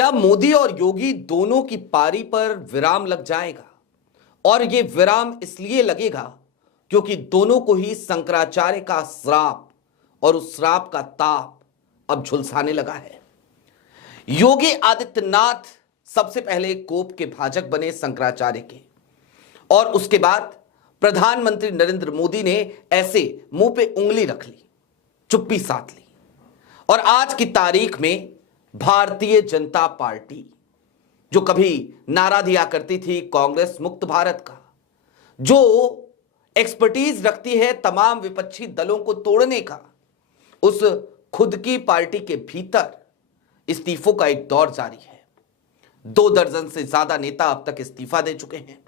क्या मोदी और योगी दोनों की पारी पर विराम लग जाएगा? और यह विराम इसलिए लगेगा क्योंकि दोनों को ही शंकराचार्य का श्राप और उस श्राप का ताप अब झुलसाने लगा है। योगी आदित्यनाथ सबसे पहले कोप के भाजक बने शंकराचार्य के, और उसके बाद प्रधानमंत्री नरेंद्र मोदी ने ऐसे मुंह पे उंगली रख ली, चुप्पी साध ली। और आज की तारीख में भारतीय जनता पार्टी, जो कभी नारा दिया करती थी कांग्रेस मुक्त भारत का, जो एक्सपर्टीज रखती है तमाम विपक्षी दलों को तोड़ने का, उस खुद की पार्टी के भीतर इस्तीफों का एक दौर जारी है। 2 दर्जन से ज्यादा नेता अब तक इस्तीफा दे चुके हैं।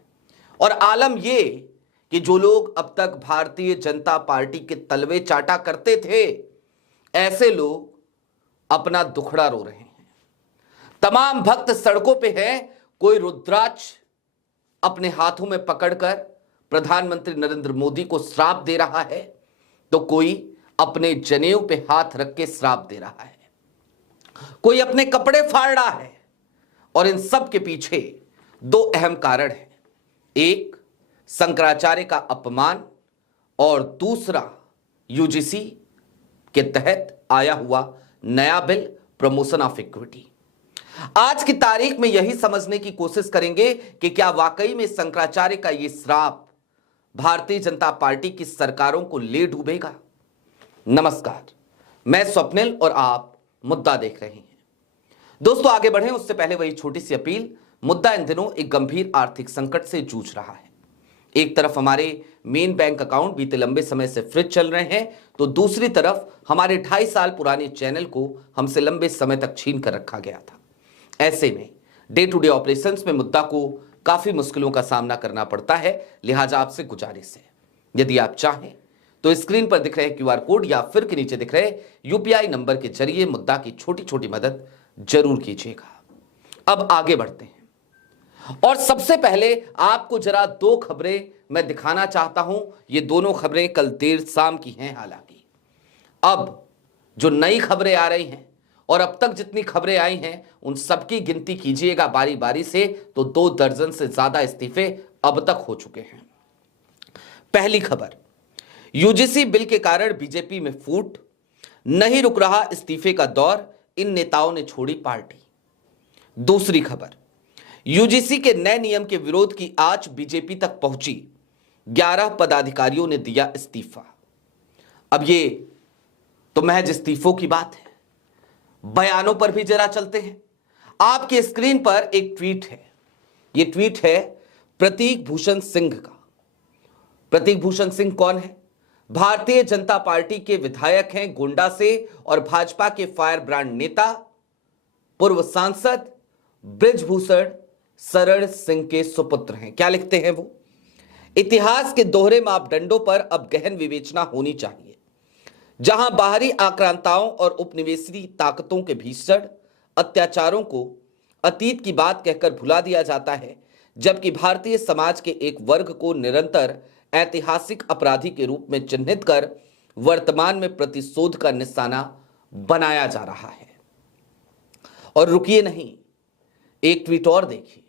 और आलम यह कि जो लोग अब तक भारतीय जनता पार्टी के तलवे चाटा करते थे, ऐसे लोग अपना दुखड़ा रो रहे हैं। तमाम भक्त सड़कों पे हैं। कोई रुद्राक्ष अपने हाथों में पकड़कर प्रधानमंत्री नरेंद्र मोदी को श्राप दे रहा है, तो कोई अपने जनेऊ पे हाथ रख के श्राप दे रहा है, कोई अपने कपड़े फाड़ रहा है। और इन सब के पीछे 2 अहम कारण हैं। एक, शंकराचार्य का अपमान, और दूसरा, यूजीसी के तहत आया हुआ नया बिल प्रमोशन ऑफ इक्विटी। आज की तारीख में यही समझने की कोशिश करेंगे कि क्या वाकई में शंकराचार्य का यह श्राप भारतीय जनता पार्टी की सरकारों को ले डूबेगा। नमस्कार, मैं स्वप्निल और आप मुद्दा देख रहे हैं। दोस्तों, आगे बढ़ें उससे पहले वही छोटी सी अपील। मुद्दा इन दिनों एक गंभीर आर्थिक संकट से जूझ रहा है। एक तरफ हमारे मेन बैंक अकाउंट बीते लंबे समय से फ्रीज चल रहे हैं, तो दूसरी तरफ हमारे 2.5 साल पुराने चैनल को हमसे लंबे समय तक छीन कर रखा गया था। ऐसे में डे टू डे ऑपरेशंस में मुद्दा को काफी मुश्किलों का सामना करना पड़ता है। लिहाजा आपसे गुजारिश है, यदि आप चाहें तो स्क्रीन पर दिख रहे क्यूआर कोड या फिर के नीचे दिख रहे यूपीआई नंबर के जरिए मुद्दा की छोटी छोटी मदद जरूर कीजिएगा। अब आगे बढ़ते हैं, और सबसे पहले आपको जरा 2 खबरें मैं दिखाना चाहता हूं। ये दोनों खबरें कल देर शाम की हैं। हालांकि अब जो नई खबरें आ रही हैं और अब तक जितनी खबरें आई हैं, उन सबकी गिनती कीजिएगा बारी बारी से, तो 2 दर्जन से ज्यादा इस्तीफे अब तक हो चुके हैं। पहली खबर, यूजीसी बिल के कारण बीजेपी में फूट, नहीं रुक रहा इस्तीफे का दौर, इन नेताओं ने छोड़ी पार्टी। दूसरी खबर, यूजीसी के नए नियम के विरोध की आंच बीजेपी तक पहुंची, 11 पदाधिकारियों ने दिया इस्तीफा। अब ये तो महज इस्तीफों की बात है, बयानों पर भी जरा चलते हैं। आपकी स्क्रीन पर एक ट्वीट है। यह ट्वीट है प्रतीक भूषण सिंह का। प्रतीक भूषण सिंह कौन है? भारतीय जनता पार्टी के विधायक हैं गोंडा से, और भाजपा के फायर ब्रांड नेता, पूर्व सांसद बृजभूषण शरण सिंह के सुपुत्र हैं। क्या लिखते हैं वो? इतिहास के दोहरे मापदंडों पर अब गहन विवेचना होनी चाहिए, जहां बाहरी आक्रांताओं और उपनिवेशी ताकतों के भीषण अत्याचारों को अतीत की बात कहकर भुला दिया जाता है, जबकि भारतीय समाज के एक वर्ग को निरंतर ऐतिहासिक अपराधी के रूप में चिन्हित कर वर्तमान में प्रतिशोध का निशाना बनाया जा रहा है। और रुकिए नहीं, एक ट्वीट और देखिए।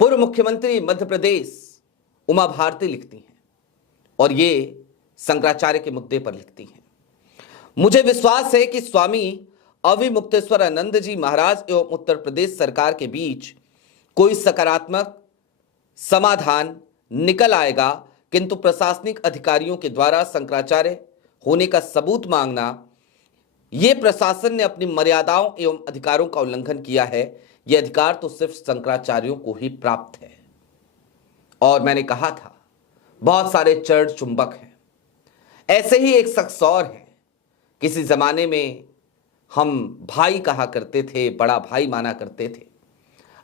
पूर्व मुख्यमंत्री मध्य प्रदेश उमा भारती लिखती हैं, और ये शंकराचार्य के मुद्दे पर लिखती हैं। मुझे विश्वास है कि स्वामी अविमुक्तेश्वरानंद जी महाराज एवं उत्तर प्रदेश सरकार के बीच कोई सकारात्मक समाधान निकल आएगा, किंतु प्रशासनिक अधिकारियों के द्वारा शंकराचार्य होने का सबूत मांगना, यह प्रशासन ने अपनी मर्यादाओं एवं अधिकारों का उल्लंघन किया है। यह अधिकार तो सिर्फ शंकराचार्यों को ही प्राप्त है। और मैंने कहा था, बहुत सारे चरण चुंबक हैं। ऐसे ही एक शख्स और है, किसी जमाने में हम भाई कहा करते थे, बड़ा भाई माना करते थे।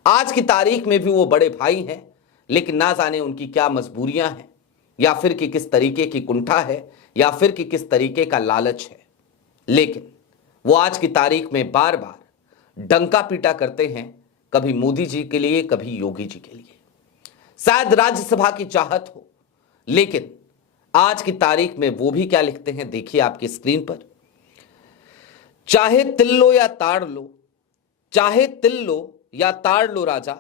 आज की तारीख में भी वो बड़े भाई हैं, लेकिन ना जाने उनकी क्या मजबूरियां हैं, या फिर कि किस तरीके की कुंठा है, या फिर कि किस तरीके का लालच है। लेकिन वो आज की तारीख में बार बार डंका पीटा करते हैं, कभी मोदी जी के लिए, कभी योगी जी के लिए। शायद राज्यसभा की चाहत हो, लेकिन आज की तारीख में वो भी क्या लिखते हैं, देखिए आपकी स्क्रीन पर। चाहे तिल लो या ताड़ लो, चाहे तिल लो या ताड़ लो राजा,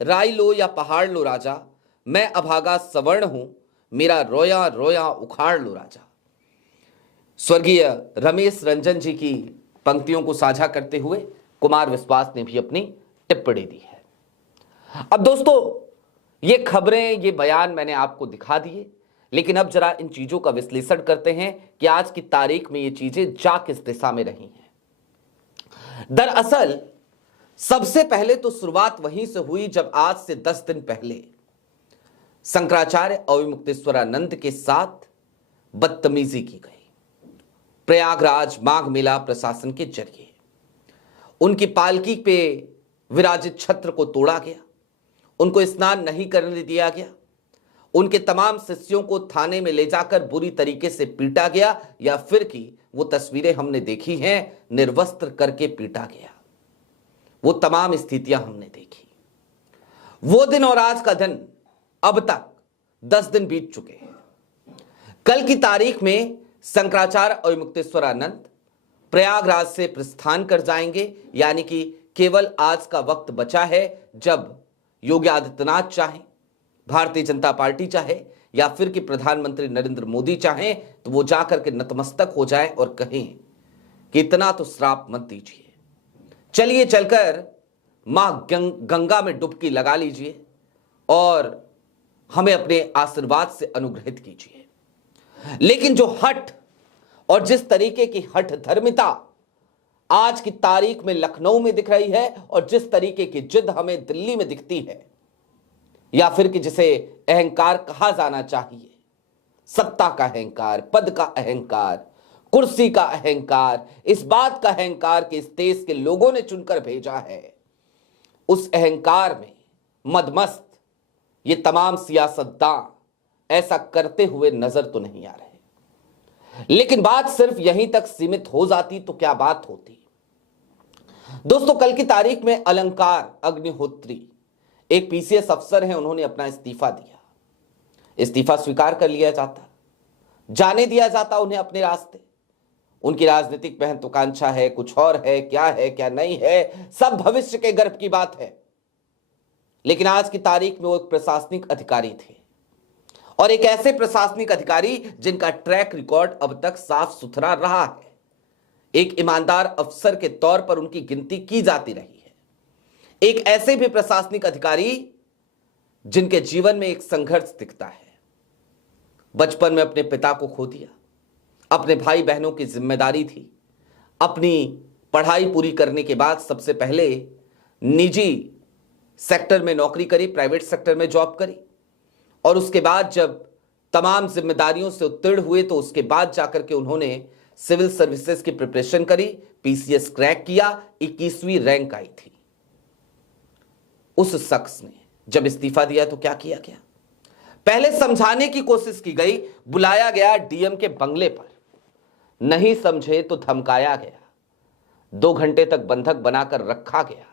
राई लो या पहाड़ लो राजा, मैं अभागा सवर्ण हूं, मेरा रोया रोया उखाड़ लो राजा। स्वर्गीय रमेश रंजन जी की पंक्तियों को साझा करते हुए कुमार विश्वास ने भी अपनी टिप्पणी दी है। अब दोस्तों, ये खबरें, ये बयान मैंने आपको दिखा दिए, लेकिन अब जरा इन चीजों का विश्लेषण करते हैं कि आज की तारीख में ये चीजें जा किस दिशा में रही हैं। दरअसल सबसे पहले तो शुरुआत वहीं से हुई जब आज से 10 दिन पहले शंकराचार्य अविमुक्तेश्वरानंद के साथ बदतमीजी की गई। प्रयागराज माघ मेला प्रशासन के जरिए उनकी पालकी पे विराजित छत्र को तोड़ा गया, उनको स्नान नहीं करने दिया गया, उनके तमाम शिष्यों को थाने में ले जाकर बुरी तरीके से पीटा गया, या फिर कि वो तस्वीरें हमने देखी हैं, निर्वस्त्र करके पीटा गया। वो तमाम स्थितियां हमने देखी। वो दिन और आज का दिन, अब तक 10 दिन बीत चुके हैं। कल की तारीख में शंकराचार्य अविमुक्तेश्वरानंद प्रयागराज से प्रस्थान कर जाएंगे, यानी कि केवल आज का वक्त बचा है जब योगी आदित्यनाथ चाहे, भारतीय जनता पार्टी चाहे, या फिर कि प्रधानमंत्री नरेंद्र मोदी चाहें तो वो जाकर के नतमस्तक हो जाए और कहें कि इतना तो श्राप मत दीजिए, चलिए चलकर मां गंगा में डुबकी लगा लीजिए और हमें अपने आशीर्वाद से अनुग्रहित कीजिए। लेकिन जो हठ और जिस तरीके की हठ धर्मिता आज की तारीख में लखनऊ में दिख रही है, और जिस तरीके की जिद हमें दिल्ली में दिखती है, या फिर कि जिसे अहंकार कहा जाना चाहिए, सत्ता का अहंकार, पद का अहंकार, कुर्सी का अहंकार, इस बात का अहंकार कि इस देश के लोगों ने चुनकर भेजा है, उस अहंकार में मदमस्त ये तमाम सियासतदान ऐसा करते हुए नजर तो नहीं आ रहे। लेकिन बात सिर्फ यहीं तक सीमित हो जाती तो क्या बात होती। दोस्तों, कल की तारीख में अलंकार अग्निहोत्री एक पीसीएस अफसर हैं, उन्होंने अपना इस्तीफा दिया। इस्तीफा स्वीकार कर लिया जाता, जाने दिया जाता उन्हें अपने रास्ते। उनकी राजनीतिक महत्वाकांक्षा है, कुछ और है, क्या नहीं है, सब भविष्य के गर्भ की बात है। लेकिन आज की तारीख में वो एक प्रशासनिक अधिकारी थे, और एक ऐसे प्रशासनिक अधिकारी जिनका ट्रैक रिकॉर्ड अब तक साफ सुथरा रहा है। एक ईमानदार अफसर के तौर पर उनकी गिनती की जाती रही है। एक ऐसे भी प्रशासनिक अधिकारी जिनके जीवन में एक संघर्ष दिखता है। बचपन में अपने पिता को खो दिया, अपने भाई बहनों की जिम्मेदारी थी। अपनी पढ़ाई पूरी करने के बाद सबसे पहले निजी सेक्टर में नौकरी करी, प्राइवेट सेक्टर में जॉब करी, और उसके बाद जब तमाम जिम्मेदारियों से उत्तीर्ण हुए तो उसके बाद जाकर के उन्होंने सिविल सर्विसेज की प्रिपरेशन करी, पीसीएस क्रैक किया, 21वीं रैंक आई थी। उस शख्स ने जब इस्तीफा दिया तो क्या किया गया? पहले समझाने की कोशिश की गई, बुलाया गया डीएम के बंगले पर, नहीं समझे तो धमकाया गया, 2 घंटे तक बंधक बनाकर रखा गया,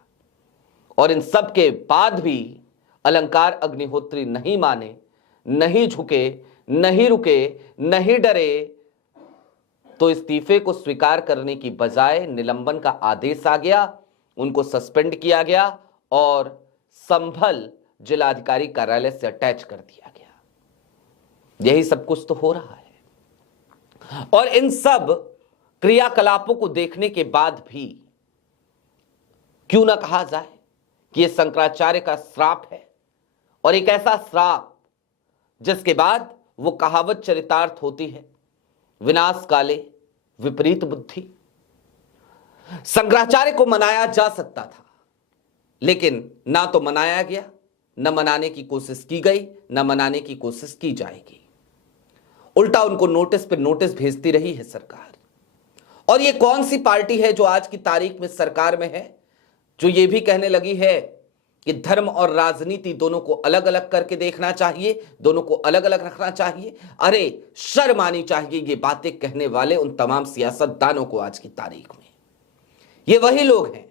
और इन सब के बाद भी अलंकार अग्निहोत्री नहीं माने, नहीं झुके, नहीं रुके, नहीं डरे, तो इस्तीफे को स्वीकार करने की बजाय निलंबन का आदेश आ गया, उनको सस्पेंड किया गया और संभल जिलाधिकारी कार्यालय से अटैच कर दिया गया। यही सब कुछ तो हो रहा है। और इन सब क्रियाकलापों को देखने के बाद भी क्यों ना कहा जाए कि यह शंकराचार्य का श्राप है, और एक ऐसा श्राप जिसके बाद वो कहावत चरितार्थ होती है, विनाश काले विपरीत बुद्धि। शंकराचार्य को मनाया जा सकता था, लेकिन ना तो मनाया गया, न मनाने की कोशिश की गई, न मनाने की कोशिश की जाएगी। उल्टा उनको नोटिस पे नोटिस भेजती रही है सरकार। और ये कौन सी पार्टी है जो आज की तारीख में सरकार में है, जो ये भी कहने लगी है कि धर्म और राजनीति दोनों को अलग अलग करके देखना चाहिए, दोनों को अलग अलग रखना चाहिए। अरे शर्म आनी चाहिए ये बातें कहने वाले उन तमाम सियासतदानों को। आज की तारीख में ये वही लोग हैं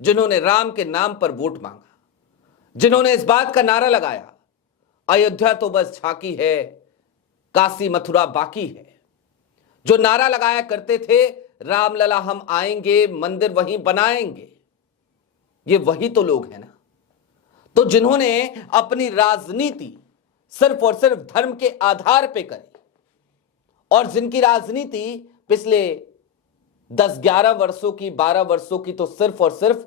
जिन्होंने राम के नाम पर वोट मांगा, जिन्होंने इस बात का नारा लगाया अयोध्या तो बस झांकी है, काशी मथुरा बाकी है, जो नारा लगाया करते थे रामलला हम आएंगे, मंदिर वहीं बनाएंगे। ये वही तो लोग हैं ना, तो जिन्होंने अपनी राजनीति सिर्फ और सिर्फ धर्म के आधार पे करी और जिनकी राजनीति पिछले 10-11 वर्षों की, 12 वर्षों की तो सिर्फ और सिर्फ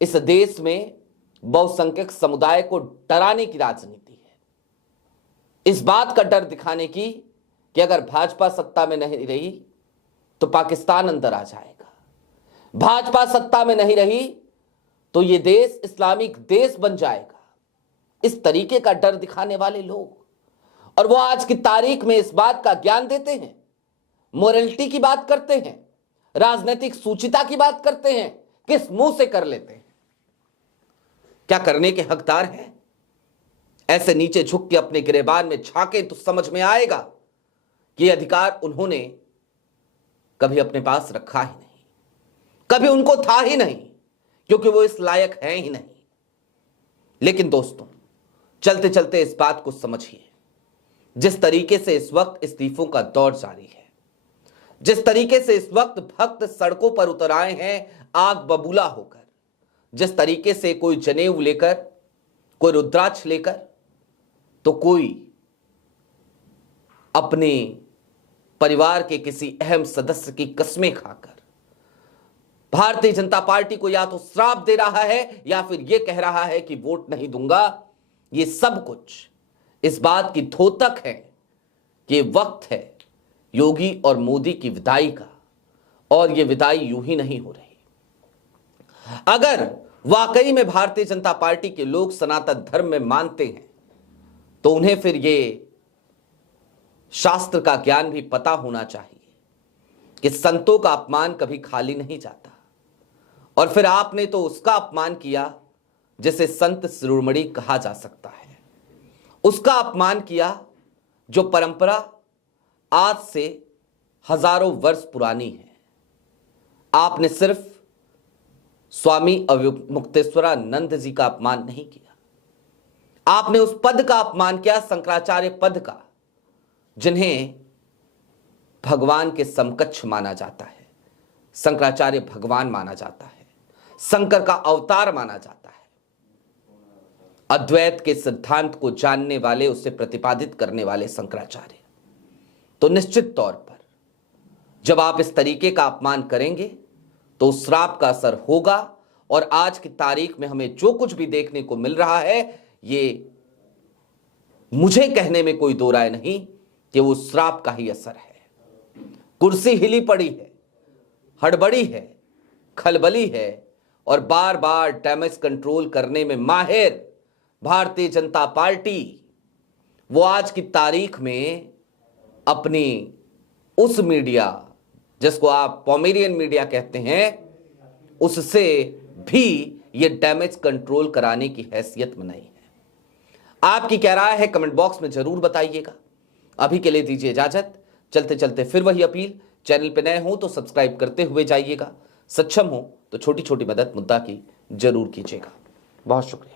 इस देश में बहुसंख्यक समुदाय को डराने की राजनीति है, इस बात का डर दिखाने की कि अगर भाजपा सत्ता में नहीं रही तो पाकिस्तान अंदर आ जाएगा, भाजपा सत्ता में नहीं रही तो यह देश इस्लामिक देश बन जाएगा, इस तरीके का डर दिखाने वाले लोग। और वो आज की तारीख में इस बात का ज्ञान देते हैं, मोरलिटी की बात करते हैं, राजनीतिक सूचिता की बात करते हैं, किस मुंह से कर लेते हैं? क्या करने के हकदार हैं? ऐसे नीचे झुक के अपने गिरेबान में झांके तो समझ में आएगा कि अधिकार उन्होंने कभी अपने पास रखा ही नहीं, कभी उनको था ही नहीं, क्योंकि वो इस लायक हैं ही नहीं। लेकिन दोस्तों, चलते चलते इस बात को समझिए, जिस तरीके से इस वक्त इस्तीफों का दौर जारी है, जिस तरीके से इस वक्त भक्त सड़कों पर उतर आए हैं आग बबूला होकर, जिस तरीके से कोई जनेऊ लेकर, कोई रुद्राक्ष लेकर, तो कोई अपने परिवार के किसी अहम सदस्य की कस्में खाकर भारतीय जनता पार्टी को या तो श्राप दे रहा है या फिर यह कह रहा है कि वोट नहीं दूंगा। ये सब कुछ इस बात की द्योतक है कि वक्त है योगी और मोदी की विदाई का, और यह विदाई यूं ही नहीं हो रही। अगर वाकई में भारतीय जनता पार्टी के लोग सनातन धर्म में मानते हैं तो उन्हें फिर ये शास्त्र का ज्ञान भी पता होना चाहिए कि संतों का अपमान कभी खाली नहीं जाता। और फिर आपने तो उसका अपमान किया जिसे संत शिरोमणि कहा जा सकता है, उसका अपमान किया जो परंपरा आज से हजारों वर्ष पुरानी है। आपने सिर्फ स्वामी अवमुक्तेश्वरानंद जी का अपमान नहीं किया, आपने उस पद का अपमान किया, शंकराचार्य पद का, जिन्हें भगवान के समकक्ष माना जाता है। शंकराचार्य भगवान माना जाता है, शंकर का अवतार माना जाता है। अद्वैत के सिद्धांत को जानने वाले, उसे प्रतिपादित करने वाले शंकराचार्य। तो निश्चित तौर पर जब आप इस तरीके का अपमान करेंगे तो उस श्राप का असर होगा। और आज की तारीख में हमें जो कुछ भी देखने को मिल रहा है, ये मुझे कहने में कोई दो राय नहीं कि वो श्राप का ही असर है। कुर्सी हिली पड़ी है, हड़बड़ी है, खलबली है और बार बार डैमेज कंट्रोल करने में माहिर भारतीय जनता पार्टी, वो आज की तारीख में अपनी उस मीडिया जिसको आप पोमेरियन मीडिया कहते हैं, उससे भी ये डैमेज कंट्रोल कराने की हैसियत में नहीं है। आपकी क्या राय है कमेंट बॉक्स में जरूर बताइएगा। अभी के लिए दीजिए इजाजत। चलते चलते फिर वही अपील, चैनल पे नए हो तो सब्सक्राइब करते हुए जाइएगा, सक्षम हो तो छोटी छोटी मदद मुद्दा की जरूर कीजिएगा। बहुत शुक्रिया।